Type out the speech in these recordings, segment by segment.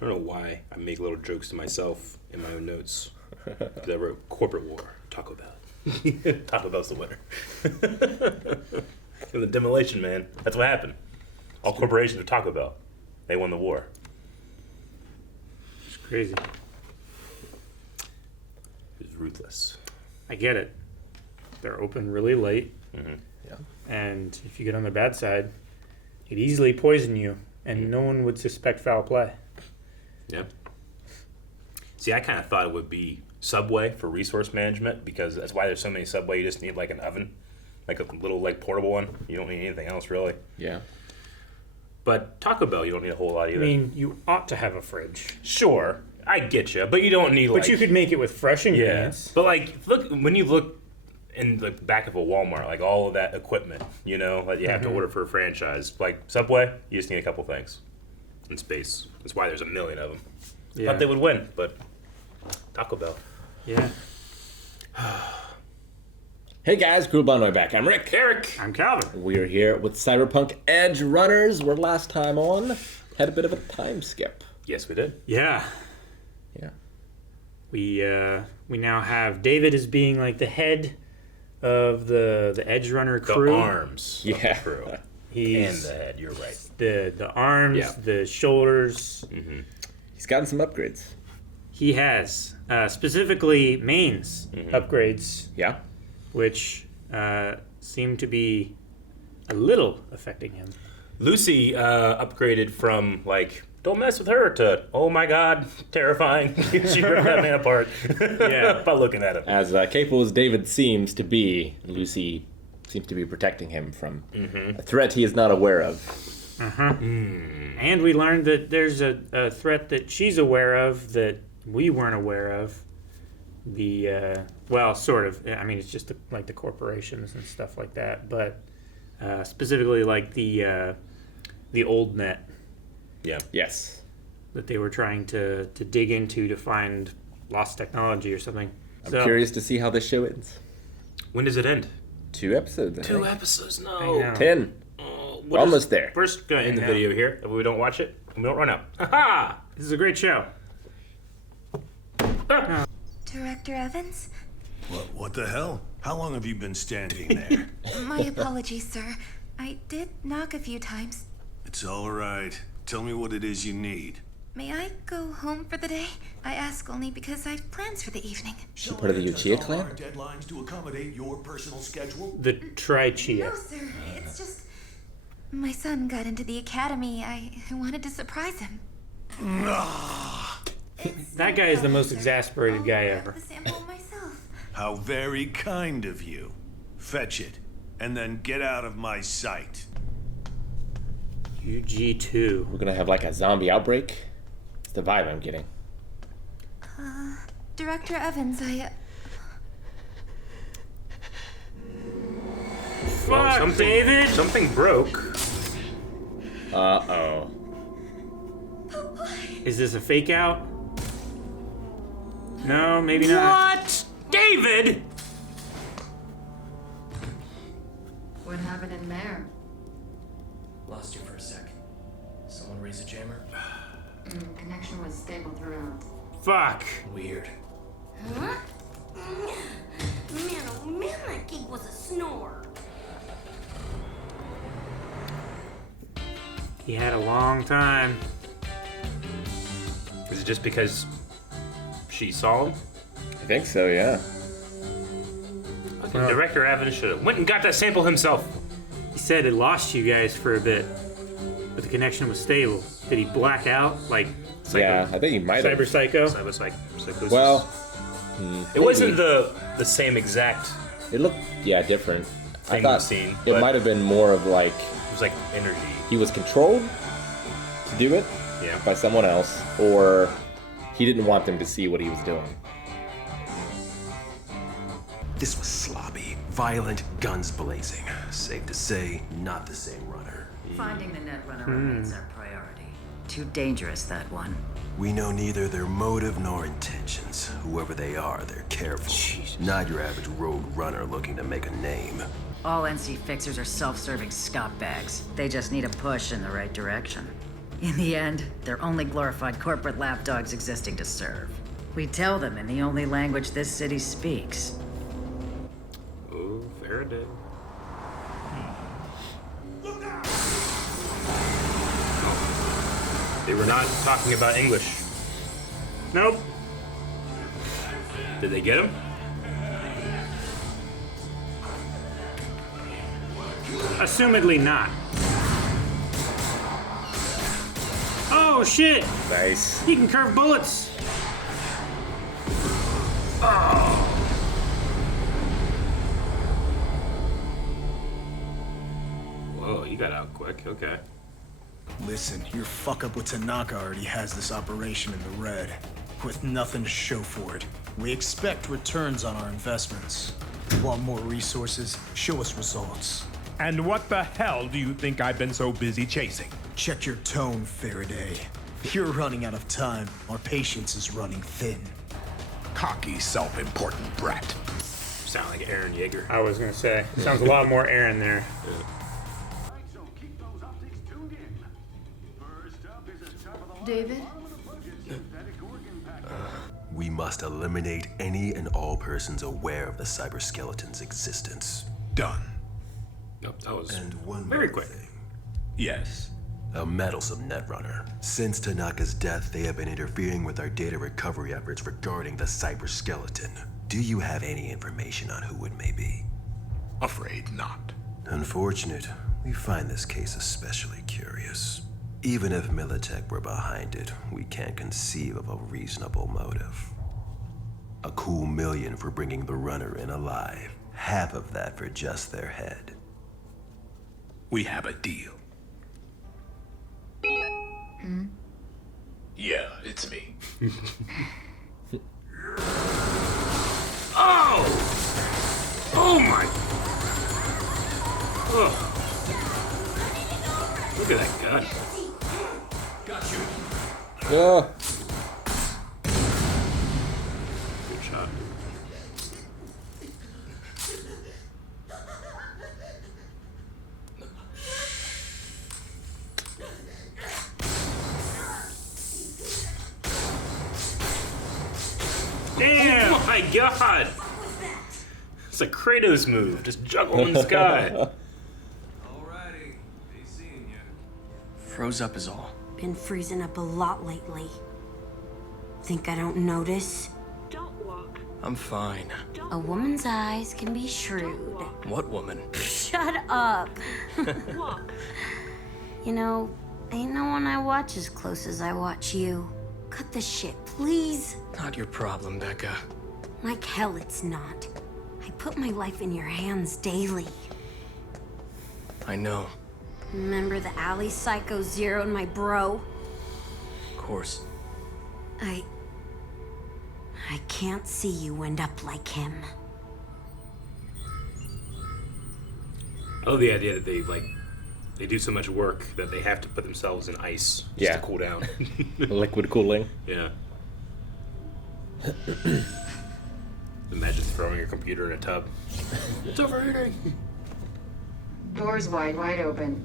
I don't know why I make little jokes to myself in my own notes. Because I wrote corporate war, Taco Bell. Taco Bell's the winner. In the demolition, man. That's what happened. All corporations are Taco Bell. They won the war. It's crazy. It was ruthless. I get it. They're open really late. Mm-hmm. Yeah. And if you get on the bad side, it'd easily poison you, and no one would suspect foul play. Yeah. See, I kind of thought it would be Subway for resource management, because that's why there's so many Subway. You just need like an oven, like a little like portable one. You don't need anything else really. Yeah. But Taco Bell, you don't need a whole lot either. I mean, you ought to have a fridge. Sure, I get you, but you don't need like. But you could make it with fresh ingredients. But like, look when you look in the back of a Walmart, like all of that equipment, you know, that you have to order for a franchise. Like Subway, you just need a couple things and space. That's why there's a million of them. Yeah. Thought they would win, but Taco Bell. Yeah. Hey guys, Cool Blonde back. I'm Rick. Eric. I'm Calvin. We're here with Cyberpunk Edgerunners. We're last time on. Had a bit of a time skip. Yes, we did. Yeah. Yeah. We now have David as being like the head of the Edgerunner The crew. arms. Of Yeah. the crew. And He's the head. You're right. the arms, Yeah. the shoulders. Mm-hmm. He's gotten some upgrades. He has specifically mains upgrades, Yeah. which seem to be a little affecting him. Lucy upgraded from like don't mess with her to oh my god terrifying. She ripped that man apart. Yeah. By looking at him. As capable as David seems to be, Lucy seems to be protecting him from a threat he is not aware of. And we learned that there's a threat that she's aware of that we weren't aware of. The well, sort of. I mean, it's just like the corporations and stuff like that, but specifically like the old net Yeah. Yes. that they were trying to dig into to find lost technology or something. I'm curious to see how this show ends. When does it end? 2 episodes, I 2 think. episodes. I No. know. 10. We're Almost there. First, gonna end the know. video here. If we don't watch it, we don't run out. Ha This is a great show. ha! Director Evans? What the hell? How long have you been standing there? My apologies, sir. I did knock a few times. It's all right. Tell me what it is you need. May I go home for the day? I ask only because I have plans for the evening. She part of the Uchiha clan? Our deadlines to accommodate your personal schedule. The Tri-Chia. No, sir. It's just... My son got into the academy. I wanted to surprise him. That guy is the most exasperated guy I'll ever. grab the sample myself. How very kind of you. Fetch it, and then get out of my sight. UG2. We're gonna have like a zombie outbreak. It's the vibe I'm getting. Director Evans, Fuck, David! Something broke. Uh-oh. Is this a fake out? No, maybe not. What? David! What happened in there? Lost you for a sec. Someone raise a jammer? Connection was stable throughout. Fuck. Weird. Huh? Man, oh man, that geek was a snore. He had a long time. Is it just because she saw him? I think so, yeah. Fucking Director Evans should have went and got that sample himself. He said it lost you guys for a bit, but the connection was stable. Did he black out? Like Yeah, I think he might have. Cyber Psycho? Psychosis. Well, it wasn't the same exact. it looked, Thing different. I we've thought seen, it but- might have been more of like It was like energy. he was controlled to do it Yeah. by someone else, or he didn't want them to see what he was doing. This was sloppy, violent, guns blazing. Safe to say, not the same runner. Finding the Netrunner remains our priority. Too dangerous, that one. We know neither their motive nor intentions. Whoever they are, they're careful. Not your average road runner looking to make a name. All NC fixers are self-serving scumbagbags. They just need a push in the right direction. In the end, they're only glorified corporate lapdogs existing to serve. We tell them in the only language this city speaks. Oh, Faraday. Oh. They were not talking about English. Nope. Did they get him? Assumedly not. Oh shit! Nice. He can curve bullets. Whoa, you got out quick. Okay. Listen, your fuck up with Tanaka already has this operation in the red, with nothing to show for it. We expect returns on our investments. Want more resources? Show us results. And what the hell do you think I've been so busy chasing? Check your tone, Faraday. You're running out of time. Our patience is running thin. Cocky, self-important brat. Sound like Aaron Yeager. I was gonna say, sounds a lot more Aaron there. David? We must eliminate any and all persons aware of the cyberskeleton's existence. Done. Nope, that was And one very more quick. thing. Yes. A meddlesome netrunner. Since Tanaka's death, they have been interfering with our data recovery efforts regarding the cyberskeleton. Do you have any information on who it may be? Afraid not. Unfortunate. We find this case especially curious. Even if Militech were behind it, we can't conceive of a reasonable motive. A cool million for bringing the runner in alive. Half of that for just their head. We have a deal. Yeah, it's me. Oh! Oh my! Oh. Look at that gun. Got you. Oh. Good shot. Damn! Oh my god! It's a Kratos move. Just juggle in the sky. Alrighty, be seeing you. Froze up is all. Been freezing up a lot lately. Think I don't notice? I'm fine. A woman's eyes can be shrewd. What woman? Shut up. You know, ain't no one I watch as close as I watch you. Cut the shit, please. Not your problem, Becca. Like hell it's not. I put my life in your hands daily. I know. Remember the alley psycho Zero and my bro? Of course. I can't see you end up like him. I love the idea that they do so much work that they have to put themselves in ice just to cool down. Liquid cooling. Yeah. Imagine throwing your computer in a tub. It's overheating. Doors wide open.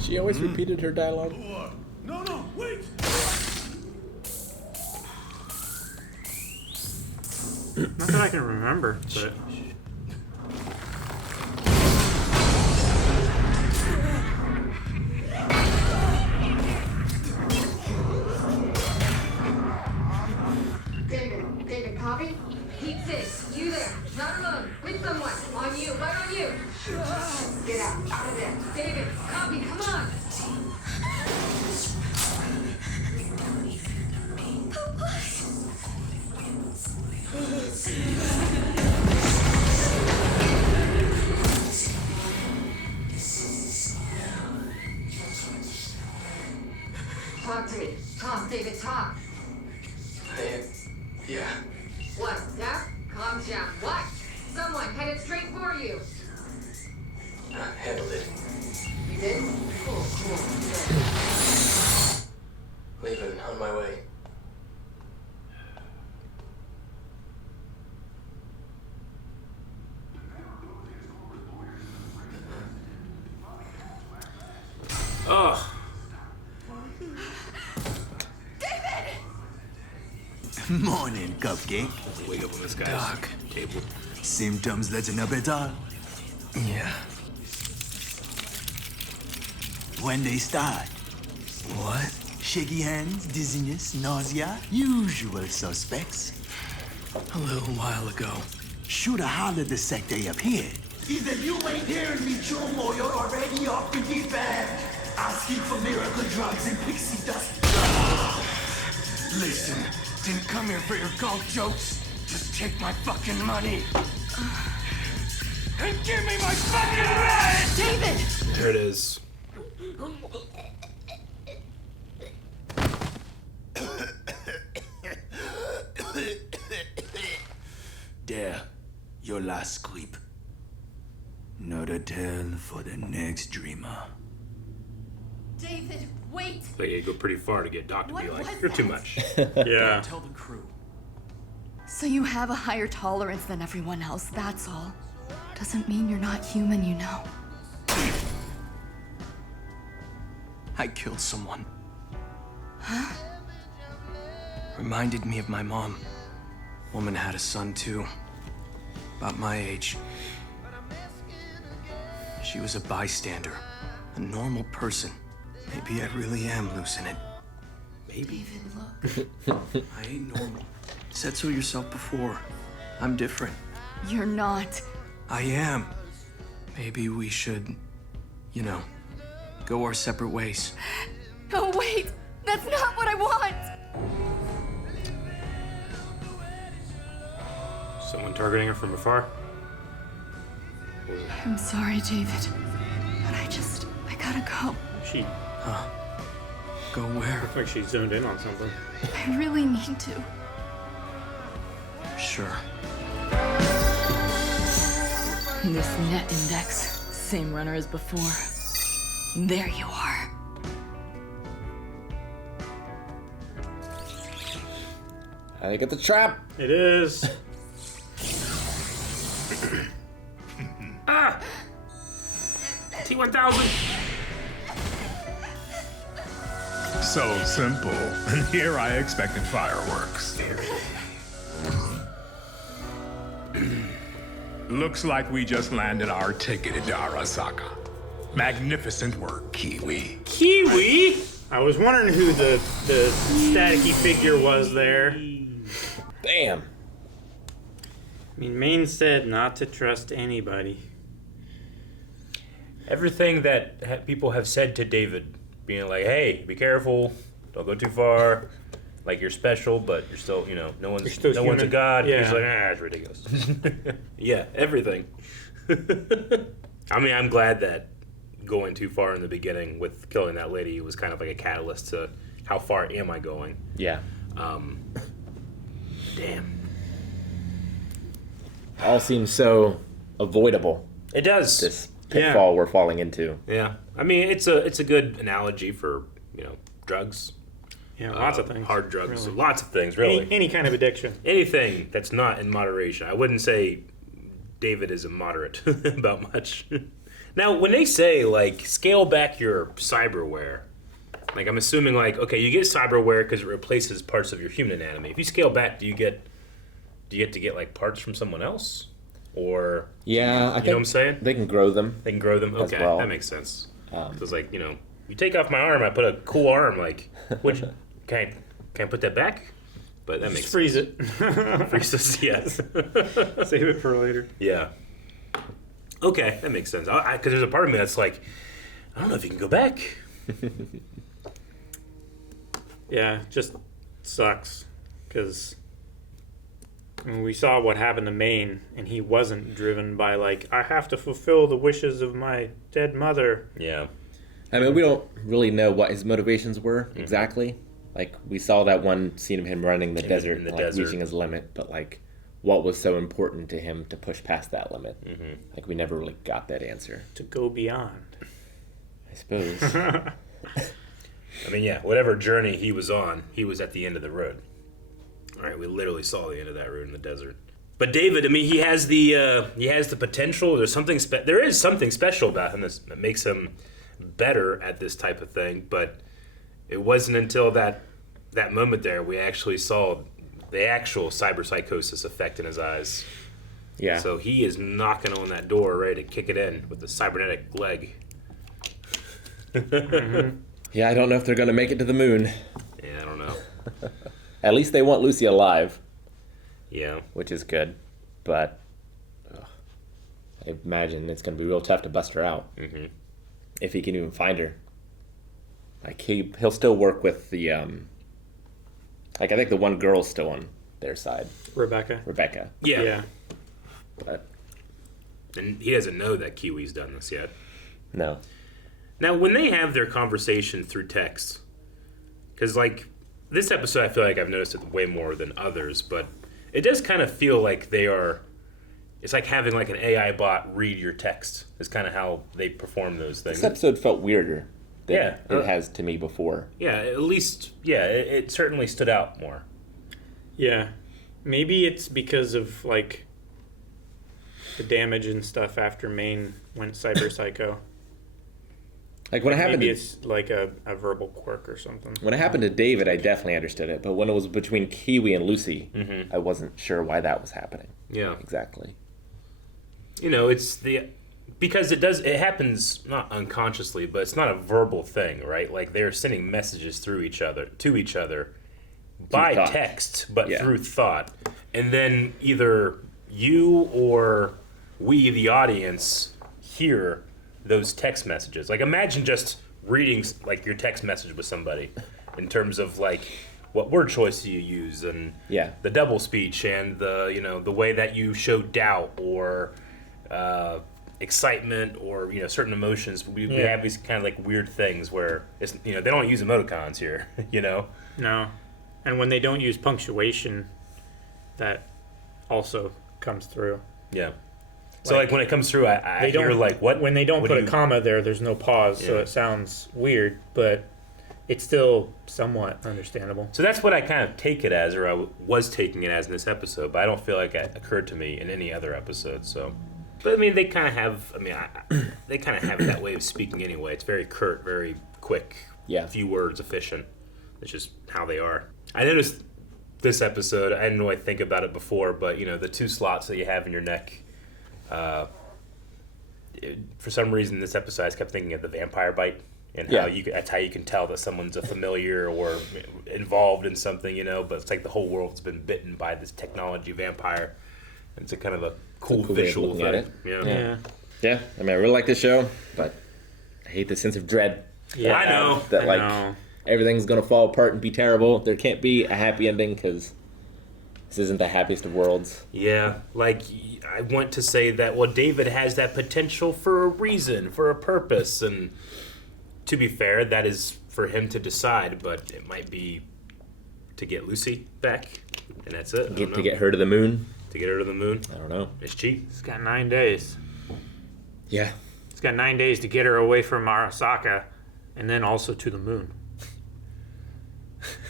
She always repeated her dialogue. No, wait! Not that I can remember, but David, copy? Keep this. You there. Not alone. With someone. On you. Right on you. Get out. Out of there. David, copy. Come on. Talk to me. Talk, David, talk. Yeah. What? Yeah? Calm down. What? Someone headed straight for you. Handled it. You did? Cool. Good. Leaving on my way. Oh, Morning, Cupcake. Wake up on this guy's table. Symptoms letting up at all? Yeah. When they start? What? Shaky hands, dizziness, nausea, usual suspects. A little while ago. Shoulda hollered the sec they appeared. Either you ain't hearing me, Jum, or you're already off in deep end. Asking for miracle drugs and pixie dust. Listen, didn't come here for your cult jokes. Just take my fucking money. And give me my fucking rent! David! There it is. There, your last creep. Not a tale for the next dreamer. David, wait! But you go pretty far to get Doc to be What like, was you're too that? much. Yeah. Tell the crew. So you have a higher tolerance than everyone else, that's all. Doesn't mean you're not human, you know. I killed someone. Huh? Reminded me of my mom. Woman had a son too. About my age. She was a bystander. A normal person. Maybe I really am losing it. Maybe. David, look. I ain't normal. Said so yourself before. I'm different. You're not. I am. Maybe we should, you know, go our separate ways. Oh, wait! That's not what I want! Someone targeting her from afar? I'm sorry, David. But I gotta go. She Go where? looks like she zoned in on something. I really need to. Sure. This net index, same runner as before. There you are. I think it's a trap. It is. Ah! T-1000! So simple. And here I expected fireworks. Looks like we just landed our ticket into Arasaka. Magnificent work, Kiwi. Kiwi? I was wondering who the staticky figure was there. Damn. I mean, Maine said not to trust anybody. Everything that people have said to David, being like, hey, be careful, don't go too far. Like, you're special, but you're still, you know, no one's a human. god. Yeah. He's like, it's ridiculous. Yeah, everything. I mean, I'm glad that going too far in the beginning with killing that lady was kind of like a catalyst to how far am I going. Yeah. Damn. All seems so avoidable. It does. This pitfall we're falling into. Yeah. I mean, it's a good analogy for, you know, drugs. Yeah, lots of things. Hard drugs. Really. Lots of things, really. Any kind of addiction. Anything that's not in moderation. I wouldn't say David is immoderate about much. Now, when they say, like, scale back your cyberware, like, I'm assuming, like, okay, you get cyberware because it replaces parts of your human anatomy. If you scale back, do you get to get, like, parts from someone else? Or, Yeah, I you know what I'm saying? They can grow them. They can grow them? as Okay, well. that makes sense. Because, like, you know, you take off my arm, I put a cool arm, like, which, can I put that back? But that makes freeze sense. it. Freeze it, yes. Save it for later. Yeah. Okay, that makes sense. Because there's a part of me that's like, I don't know if you can go back. Yeah, just sucks. Because we saw what happened to Maine, and he wasn't driven by, like, I have to fulfill the wishes of my dead mother. Yeah. I mean, we don't really know what his motivations were exactly. Like, we saw that one scene of him running the desert, in the like, desert. reaching his limit, but, like, what was so important to him to push past that limit? Like, we never really got that answer. To go beyond. I suppose. I mean, yeah, whatever journey he was on, he was at the end of the road. All right, we literally saw the end of that road in the desert. But David, I mean, he has the potential. There's something there is something special about him that makes him better at this type of thing. But it wasn't until that moment there we actually saw the actual cyberpsychosis effect in his eyes. Yeah. So he is knocking on that door, ready to kick it in with the cybernetic leg. Yeah, I don't know if they're going to make it to the moon. Yeah, I don't know. At least they want Lucy alive. Yeah. Which is good. But I imagine it's going to be real tough to bust her out. Mm-hmm. If he can even find her. Like, he'll still work with the... Like, I think the one girl's still on their side. Rebecca. Yeah. But... And he doesn't know that Kiwi's done this yet. No. Now, when they have their conversation through text, because, like, this episode, I feel like I've noticed it way more than others, but it does kind of feel like they are... It's like having, like, an AI bot read your text. Is kind of how they perform those things. This episode felt weirder than Yeah. it has to me before. Yeah, at least, it certainly stood out more. Yeah. Maybe it's because of, like, the damage and stuff after Maine went cyber psycho. Like, when it happened Maybe to... it's like a verbal quirk or something. When it happened to David, I definitely understood it. But when it was between Kiwi and Lucy, I wasn't sure why that was happening. Yeah. Exactly. You know, it's because it happens not unconsciously, but it's not a verbal thing, right? Like, they're sending messages to each other by thought. text, but through thought. And then either you or we, the audience, hear those text messages. Like, imagine just reading, like, your text message with somebody in terms of, like, what word choice do you use and the double speech and the way that you show doubt or excitement or certain emotions. We have these kind of like weird things where it's they don't use emoticons here. No, and when they don't use punctuation, that also comes through. Yeah. So like when it comes through, I hear like what when they don't what put do a you- comma there. There's no pause, so it sounds weird, but it's still somewhat understandable. So that's what I kind of take it as, or I was taking it as in this episode, but I don't feel like that occurred to me in any other episode. So, but I mean, they kind of have. I mean, they kind of have that way of speaking anyway. It's very curt, very quick. Yeah. Few words, efficient. It's just how they are. I noticed this episode. I didn't really think about it before, but the two slots that you have in your neck. For some reason, this episode I just kept thinking of the vampire bite. And how that's how you can tell that someone's a familiar or involved in something, but it's like the whole world's been bitten by this technology vampire. And it's a kind of a cool visual thing. At it. Yeah. Yeah. I mean, I really like this show, but I hate the sense of dread. Yeah, I know. That everything's gonna fall apart and be terrible. There can't be a happy ending because this isn't the happiest of worlds. Yeah, like I want to say that David has that potential for a reason, for a purpose, and. To be fair, that is for him to decide, but it might be to get Lucy back, and that's it. To get her to the moon? To get her to the moon? I don't know. It's cheap. It's got 9 days. Yeah. It's got 9 days to get her away from Arasaka, and then also to the moon.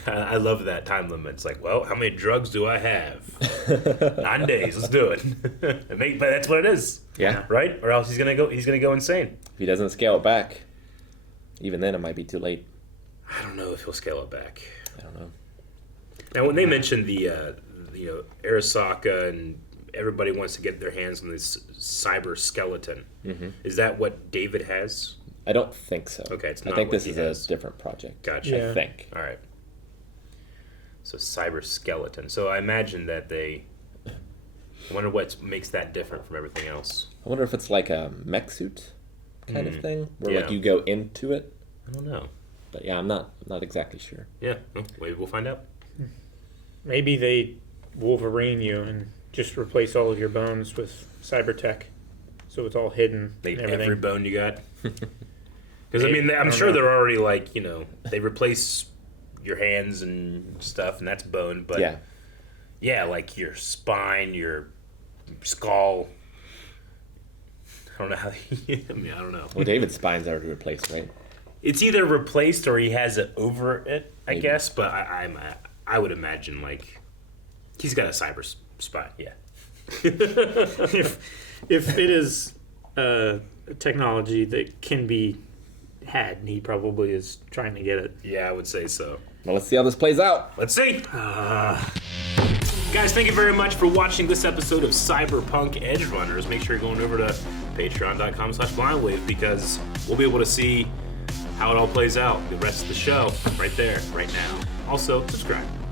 I love that time limit. It's like, well, how many drugs do I have? 9 days. Let's do it. But that's what it is. Yeah. Right? Or else he's gonna go insane. If he doesn't scale it back. Even then, it might be too late. I don't know if he'll scale it back. I don't know. Now, when they mentioned the, Arasaka and everybody wants to get their hands on this cyber skeleton, is that what David has? I don't think so. Okay, it's not. I think what this he is has. a different project. Gotcha. I think. All right. So cyber skeleton. So I imagine that I wonder what makes that different from everything else. I wonder if it's like a mech suit kind of thing, where Yeah. like you go into it. I don't know. But yeah, I'm not exactly sure. Yeah, well, maybe we'll find out. Maybe they Wolverine you and just replace all of your bones with cyber tech, so it's all hidden. Like and everything. every bone you got. Because I mean, I'm sure they're already like they replace your hands and stuff, and that's bone. But yeah, like your spine, your skull. I don't know how. I don't know. Well, David's spine's already replaced, right? It's either replaced or he has it over it, I guess. But I would imagine like he's got a cyber spine. Yeah. if it is technology that can be had, he probably is trying to get it. Yeah, I would say so. Well, let's see how this plays out. Let's see. Guys, thank you very much for watching this episode of Cyberpunk Edgerunners. Make sure you're going over to patreon.com/blindwave because we'll be able to see how it all plays out, the rest of the show, right there, right now. Also, subscribe.